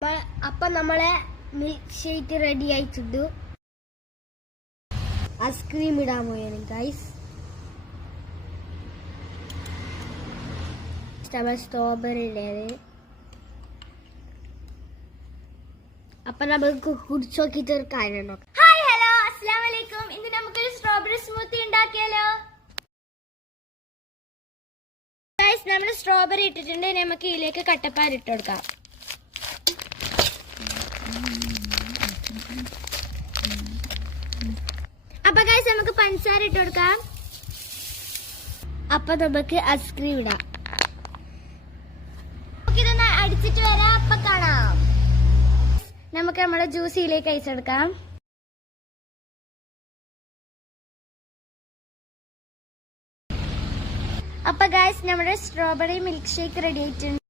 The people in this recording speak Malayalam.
അപ്പൊ നമ്മളെ മിൽക്ക് ഷേക്ക് റെഡി ആയിട്ടുണ്ട്. ഐസ്ക്രീം ഇടാൻ പോയാണ് ഗൈസ്. സ്ട്രോബെറി ഉള്ളത്. അപ്പൊ നമുക്ക് കുടിച്ചു നോക്കിയിട്ട് ഒരു കാര്യം നോക്കാം. ഹായ് ഹലോ അസ്സലാമു അലൈക്കും. ഇന്ന് നമുക്കൊരു സ്ട്രോബെറി സ്മൂത്തി ഉണ്ടാക്കിയാലോ? ഗൈസ്, നമ്മൾ സ്ട്രോബെറി ഇട്ടിട്ടുണ്ട്. നമുക്ക് ഇതിലേക്ക് കട്ടപ്പാൽ ഇട്ട് കൊടുക്കാം. അപ്പൊ ഗൈസ്, നമുക്ക് പഞ്ചസാര ഇട്ട് കൊടുക്കാം. അപ്പൊ നമുക്ക് ഐസ്ക്രീം ഇടാം. ഇതൊന്ന് അടിച്ചിട്ട് വരാം. അപ്പൊ കാണാം. നമുക്ക് നമ്മുടെ ജ്യൂസിലേക്ക് അയച്ചെടുക്കാം. അപ്പൊ ഗൈസ്, നമ്മുടെ സ്ട്രോബെറി മിൽക്ക് ഷേക്ക് റെഡി ആയിട്ടുണ്ട്.